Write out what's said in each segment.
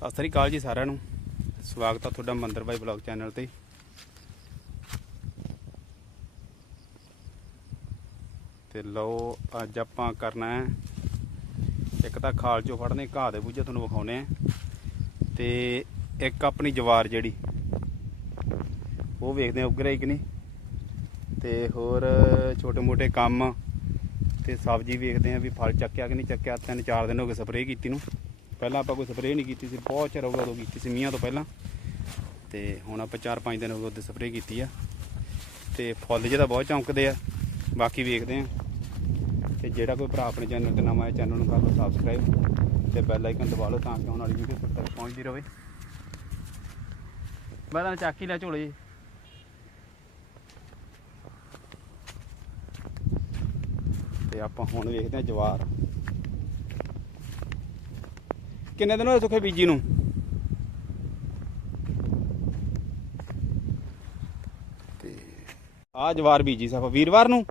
ਸਤਿ ਸ੍ਰੀ ਅਕਾਲ ਜੀ ਸਾਰਿਆਂ ਨੂੰ। ਸਵਾਗਤ ਆ ਤੁਹਾਡਾ ਮੰਦਰ ਬਾਈ ਬਲੌਗ ਚੈਨਲ ਤੇ। ਤੇ ਲਓ, ਅੱਜ ਆਪਾਂ ਕਰਨਾ ਹੈ, ਇੱਕ ਤਾਂ ਖਾਲ ਚੋਂ ਫੜਨੇ, ਘਾਹ ਦੇ ਬੂਝੇ ਤੁਹਾਨੂੰ ਵਿਖਾਉਣੇ ਆ। ਤੇ ਇੱਕ ਆਪਣੀ ਜਵਾਰ ਜਿਹੜੀ, ਉਹ ਵੇਖਦੇ ਆ ਉੱਗ ਰਹੀ ਕਿ ਨਹੀਂ। ਤੇ ਹੋਰ ਛੋਟੇ ਮੋਟੇ ਕੰਮ, ਤੇ ਸਬਜ਼ੀ ਵੇਖਦੇ ਆ ਵੀ ਫਲ ਚੱਕਿਆ ਕਿ ਨਹੀਂ ਚੱਕਿਆ। ਤਿੰਨ ਚਾਰ ਦਿਨ ਹੋ ਗਏ ਸਪਰੇਅ ਕੀਤੀ ਨੂੰ। ਪਹਿਲਾਂ ਆਪਾਂ ਕੋਈ ਸਪਰੇਅ ਨਹੀਂ ਕੀਤੀ ਸੀ, ਬਹੁਤ ਚਿਰ ਹੋ ਗਿਆ ਉਦੋਂ ਕੀਤੀ ਸੀ ਮੀਆਂ ਤੋਂ ਪਹਿਲਾਂ। ਤੇ ਹੁਣ ਆਪਾਂ 4-5 ਦਿਨ ਹੋ ਗਏ ਉਹਦੇ ਸਪਰੇਅ ਕੀਤੀ ਆ। ਤੇ ਫੁੱਲ ਜਿਹਦਾ ਬਹੁਤ ਚਮਕਦੇ ਆ, ਬਾਕੀ ਵੇਖਦੇ ਆ। ਤੇ ਜਿਹੜਾ ਕੋਈ ਭਰਾ ਆਪਣੇ ਚੈਨਲ ਤੇ ਨਵਾਂ ਹੈ ਚੈਨਲ ਨੂੰ ਕਰ ਲਓ ਸਬਸਕ੍ਰਾਈਬ ਤੇ ਬੈਲ ਆਈਕਨ ਦਬਾ ਲਓ ਤਾਂ ਕਿ ਆਉਣ ਵਾਲੀ ਵੀਡੀਓ ਤੁਹਾਡੇ ਤੱਕ ਪਹੁੰਚਦੀ ਰਹੇ ਮੈਂ ਤਾਂ ਚੱਕ ਹੀ ਲਿਆ ਝੋਲੇ ਜੀ ਤੇ ਆਪਾਂ ਹੁਣ ਵੇਖਦੇ ਆ ਜਵਾਰ। ਕਿੰਨੇ ਦਿਨ ਹੋਏ ਸੁੱਖੇ ਬੀਜੀ ਨੂੰ? ਤੇ ਆ ਜਵਾਰ ਬੀਜੀ ਸੀ ਆਪਾਂ ਵੀਰਵਾਰ ਨੂੰ?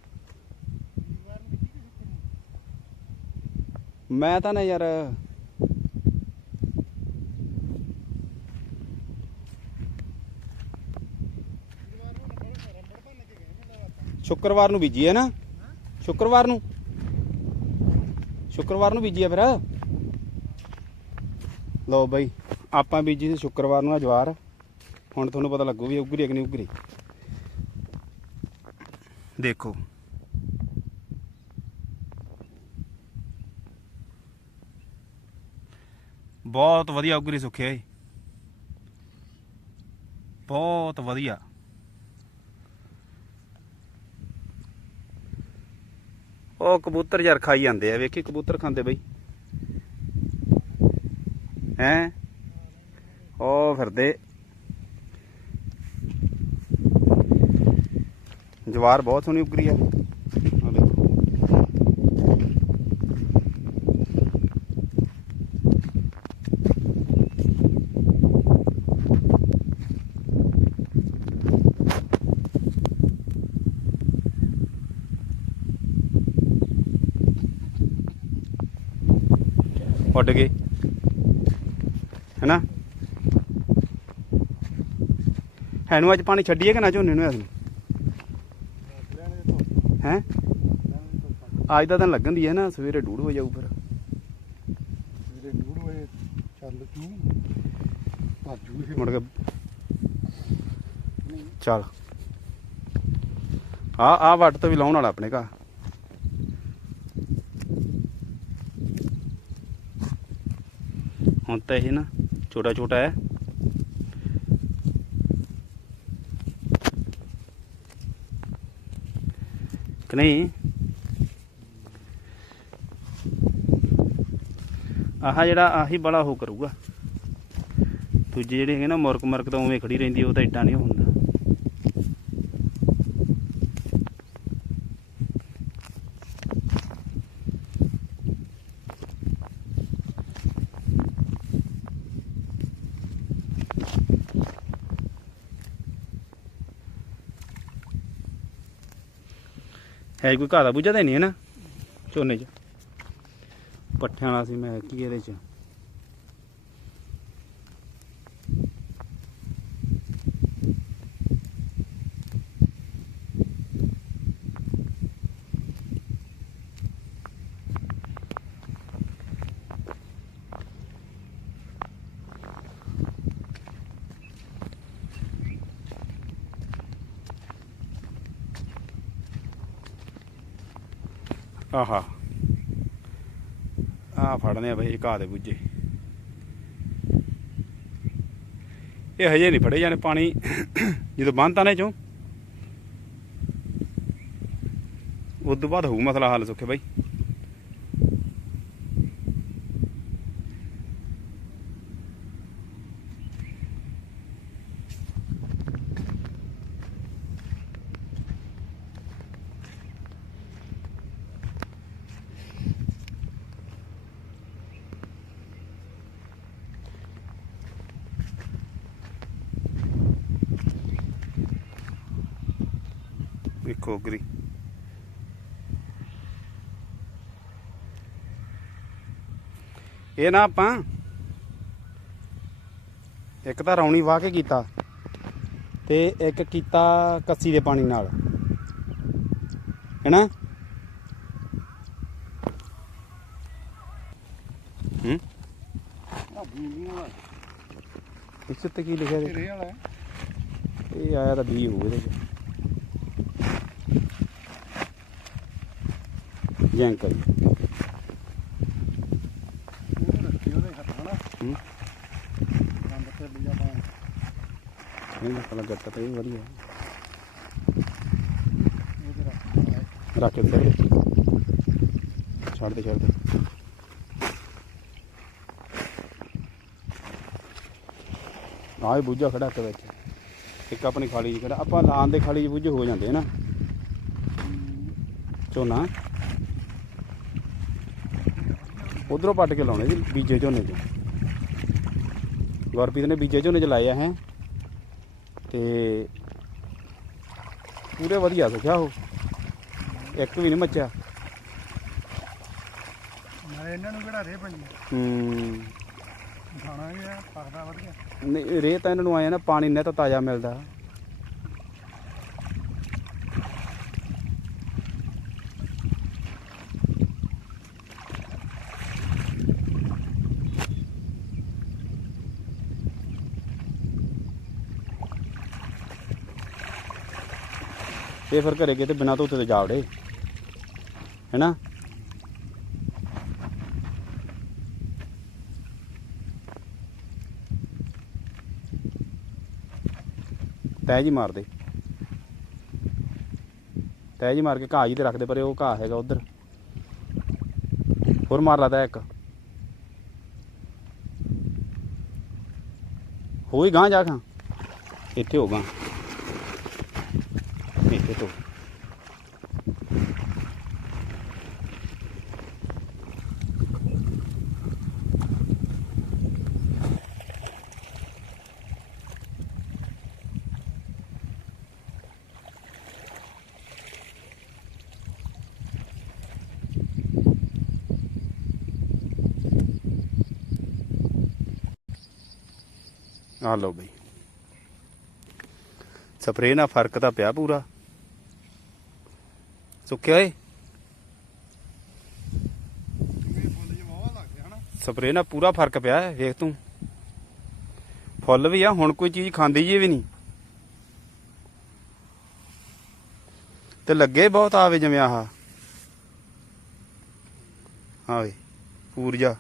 ਮੈਂ ਤਾਂ ਨਾ ਯਾਰ ਸ਼ੁੱਕਰਵਾਰ ਨੂੰ ਬੀਜੀ ਹੈ ਨਾ? ਸ਼ੁੱਕਰਵਾਰ ਨੂੰ? ਸ਼ੁੱਕਰਵਾਰ ਨੂੰ ਬੀਜੀ ਆ ਫਿਰ? ਲਓ ਬਾਈ, ਆਪਾਂ ਬੀਜੀ ਸੀ ਸ਼ੁੱਕਰਵਾਰ ਨੂੰ ਜਵਾਰ। ਹੁਣ ਤੁਹਾਨੂੰ ਪਤਾ ਲੱਗੂ ਵੀ ਉਗਰੀ ਕਿ ਨਹੀਂ ਉਗਰੀ। ਦੇਖੋ। ਬਹੁਤ ਵਧੀਆ ਉਗਰੀ ਸੁੱਖਿਆ ਏ ਬਹੁਤ ਵਧੀਆ। ਉਹ ਕਬੂਤਰ ਯਾਰ ਖਾਈ ਜਾਂਦੇ ਆ, ਵੇਖੀ ਕਬੂਤਰ ਖਾਂਦੇ ਬਈ। ਹੈਂ ਉਹ ਫਿਰਦੇ ਜਵਾਰ ਬਹੁਤ ਸੋਹਣੀ ਉਗਰੀ ਆ ਆਹ ਦੇਖੋ ਉੱਡ ਗਏ ਹੈਨਾ ਹੈ ਨੂੰ ਅੱਜ ਪਾਣੀ ਛੱਡੀਏ ਕਿ ਨਾ ਝੋਨੇ ਨੂੰ ਇਸ ਹੈ? ਅੱਜ ਦਾ ਦਿਨ ਲੱਗਣ ਦੀ ਹੈ ਨਾ ਸਵੇਰੇ ਡੂੜ ਹੋ ਜਾਊ ਫਿਰ। ਮੇਰੇ ਡੂੜ ਵਜੇ ਚੱਲ ਤੂੰ ਭਾਜੂ ਇਹ ਮੁੜ ਕੇ ਚੱਲ। ਆ ਆ ਵੱਟ ਤੋਂ ਵੀ ਲਾਉਣ ਵਾਲਾ ਆਪਣੇ ਘਰ। ਹੁਣ ਤਾਂ ਇਹ ਨਾ ਛੋਟਾ ਛੋਟਾ ਹੈ। ਕਿ ਨਹੀਂ? ਆਹ ਜਿਹੜਾ ਆਹੀ ਬੜਾ ਹੋ ਕਰੂਗਾ। ਦੂਜੇ ਜਿਹੜੇ ਹੈਗੇ ਨਾ ਮੁਰਕ ਮੁਰਕ ਤਾਂ ਉਵੇਂ ਖੜੀ ਰਹਿੰਦੀ ਉਹ ਤਾਂ ਏਡਾ ਨਹੀਂ ਹੁੰਦਾ। ਹੈ ਕੋਈ ਘਾਹ ਦਾ ਬੂਝਾ ਤਾਂ ਨਹੀਂ ਹੈ ਨਾ? ਝੋਨੇ 'ਚ। ਪੱਠਿਆਂ ਵਾਲਾ ਸੀ ਮੈਂ, ਕੀ ਇਹਦੇ 'ਚ? ਆਹਾ। ਆ ਫੜਨੇ ਆ ਬਈ, ਘਾਹ ਦੇ ਬੁੱਝੇ। ਇਹ ਹਜੇ ਨਹੀਂ ਫੜੇ ਜਾਣੇ ਪਾਣੀ। ਜਦੋਂ ਬੰਨਤਾ ਨੇ ਚੋਂ। ਉਸ ਤੋਂ ਬਾਅਦ ਹੋਊ ਮਸਲਾ ਹੱਲ ਸੁੱਖੇ ਬਾਈ। ਵੇਖੋ ਗਰੀ ਇਹ ਨਾ ਆਪਾਂ ਇੱਕ ਤਾਂ ਰੌਣੀ ਵਾਹ ਕੇ ਕੀਤਾ ਤੇ ਇੱਕ ਕੀਤਾ ਕੱਸੀ ਦੇ ਪਾਣੀ ਨਾਲ। ਹੈਨਾ? ਹੂੰ? ਆ ਬੂਲੀਆਂ ਵਾਲਾ ਇਸ ਉੱਤੇ ਕੀ ਲਿਖਿਆ। ਇਹ ਆਇਆ ਤਾਂ ਬੀ ਹੋਊ ਇਹਦੇ ਚ ਜੈਂਕ ਜੀ। ਇਹਨੂੰ ਰੱਖੀ ਉਹਦੇ ਤਾਂ ਇਹ ਵਧੀਆ ਰੱਖ ਕੇ ਦੇ ਛੱਡ ਦੇ ਛੱਡ ਦੇ। ਆਹ ਹੀ ਬੂਝਾ ਖੜਾ ਕੇ ਵਿੱਚ। ਇੱਕ ਆਪਣੀ ਖਾਲੀ ਜੀ ਖੜਾ। ਆਪਾਂ ਲਾਣ ਦੇ ਖਾਲੀ ਜੀ ਬੂਝੇ ਹੋ ਜਾਂਦੇ ਨਾ। ਝੋਨਾ। ਉਧਰੋਂ ਪੱਟ ਕੇ ਲਾਉਣੇ ਜੀ ਬੀਜੇ ਝੋਨੇ ਚ। ਗੁਰਪ੍ਰੀਤ ਨੇ ਬੀਜੇ ਝੋਨੇ ਚ ਲਾਏ ਆ ਹੈ। ਤੇ ਪੂਰੇ ਵਧੀਆ ਸੁਖਿਆ ਉਹ। ਇੱਕ ਵੀ ਨਹੀਂ ਮੱਚਿਆ। ਨਾਲੇ ਇਹਨਾਂ ਨੂੰ ਕਿਹੜਾ ਰੇ ਪੈਣੀ ਹੂੰ। ਖਾਣਾ ਵੀ ਆ ਪੱਕਦਾ ਵਧੀਆ। ਨਹੀਂ ਰੇ ਤਾਂ ਇਹਨਾਂ ਨੂੰ ਆਇਆ ਨਾ ਪਾਣੀ ਨਿਤ ਤਾਜ਼ਾ ਮਿਲਦਾ। ਇਹ ਫਿਰ ਘਰੇ ਗਏ ਕਿਤੇ ਬਿਨਾਂ ਧੋਤੇ ਤੇ ਜਾਵੜੇ ਹੈਨਾ? ਤੈ ਜੀ ਮਾਰਦੇ। ਦੇ ਤੈ ਜੀ ਮਾਰ ਕੇ ਘਾਹ ਜੀ ਤੇ ਰੱਖਦੇ, ਪਰੇ ਉਹ ਘਾਹ ਹੈਗਾ ਉਧਰ। ਹੋਰ ਮਾਰ ਲਾ ਇੱਕ। ਹੋਈ ਗਾਂ ਜਾ ਖਾਂ ਇੱਥੇ ਹੋ ਗਾਂ ਆ ਲਓ ਬਈ। ਸਪਰੇਅ ਨਾਲ ਫ਼ਰਕ ਤਾਂ ਪਿਆ ਪੂਰਾ। ਸੁੱਕਿਆ ਏ? ਇਹ ਨਾਲ ਪੂਰਾ ਫ਼ਰਕ ਪਿਆ ਵੇਖ ਤੂੰ। ਫੁੱਲ ਵੀ ਆ, ਹੁਣ ਕੋਈ ਚੀਜ਼ ਖਾਂਦੀ ਜੀ ਵੀ ਨਹੀਂ। ਤੇ ਲੱਗੇ ਬਹੁਤ ਆਵੇ ਜਿਵੇਂ ਆਹ। ਆਵੇ ਪੂਰਜਾ।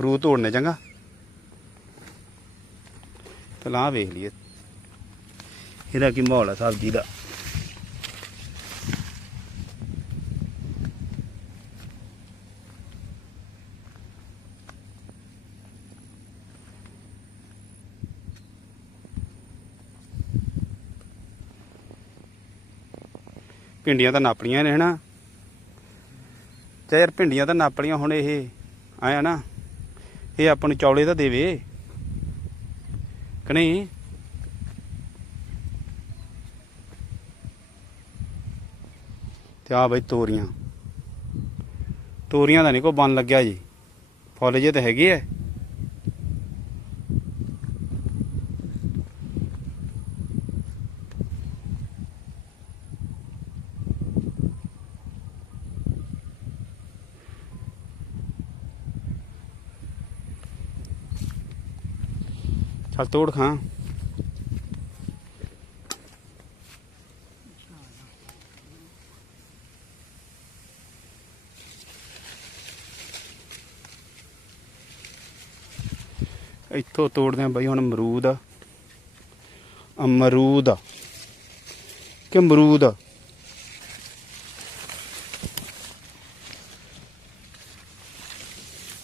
ਰੂ ਤੋੜਨੇ ਚੰਗਾ। ਤੇ ਲਾ ਵੇਖ ਲਈਏ। ਇਹਦਾ ਕੀ ਮਾਹੌਲ ਹੈ ਸਬਜ਼ੀ ਦਾ? ਭਿੰਡੀਆਂ ਤਾਂ ਨਾਪਣੀਆਂ ਨੇ, ਹਨਾ? ਤੇ ਯਾਰ ਭਿੰਡੀਆਂ ਤਾਂ ਨਾਪਣੀਆਂ ਹੁਣ ਇਹ ਆਇਆ ਨਾ, ਇਹ ਆਪਾਂ ਨੂੰ ਚੌਲੇ ਤਾਂ ਦੇਵੇ। ਕਿ ਨਹੀਂ? ਤੇ ਆ ਬਈ ਤੋਰੀਆਂ। ਤੋਰੀਆਂ ਦਾ ਨਹੀਂ ਕੋ ਬਣ ਲੱਗਿਆ ਜੀ। ਫੁੱਲ ਜੇ ਤਾਂ ਹੈਗੇ ਐ। ਚੱਲ ਤੋੜ ਖਾਂ। ਇੱਥੋਂ ਤੋੜਦੇ ਆ ਬਈ, ਹੁਣ ਅਮਰੂਦ ਆ। ਅਮਰੂਦ ਆ। ਕਿ ਅਮਰੂਦ ਆ?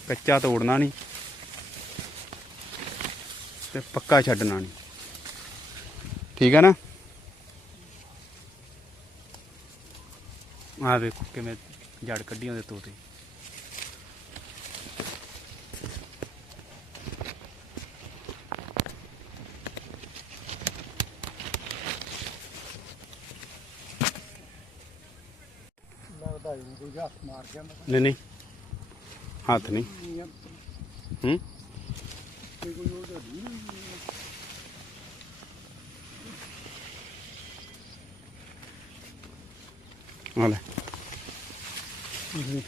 ਕੱਚਾ ਤੋੜਨਾ ਨਹੀਂ ਤੇ ਪੱਕਾ ਛੱਡਣਾ ਨਹੀਂ। ਠੀਕ ਹੈ ਨਾ? ਆ ਵੇਖੋ ਕਿਵੇਂ ਜੜ ਕੱਢੀ ਉਹਦੇ ਤੋਤੇ। ਲੱਗਦਾ ਨਹੀਂ ਹੱਥ ਮਾਰ ਗਿਆ ਮੈਂ ਨਹੀਂ। ਨਹੀਂ ਹੱਥ ਨਹੀਂ। ਹੂੰ? ਤੇ ਕੋਈ ਉਹ ਤਾਂ ਨਹੀਂ ਆ ਲੈ। ਇਹ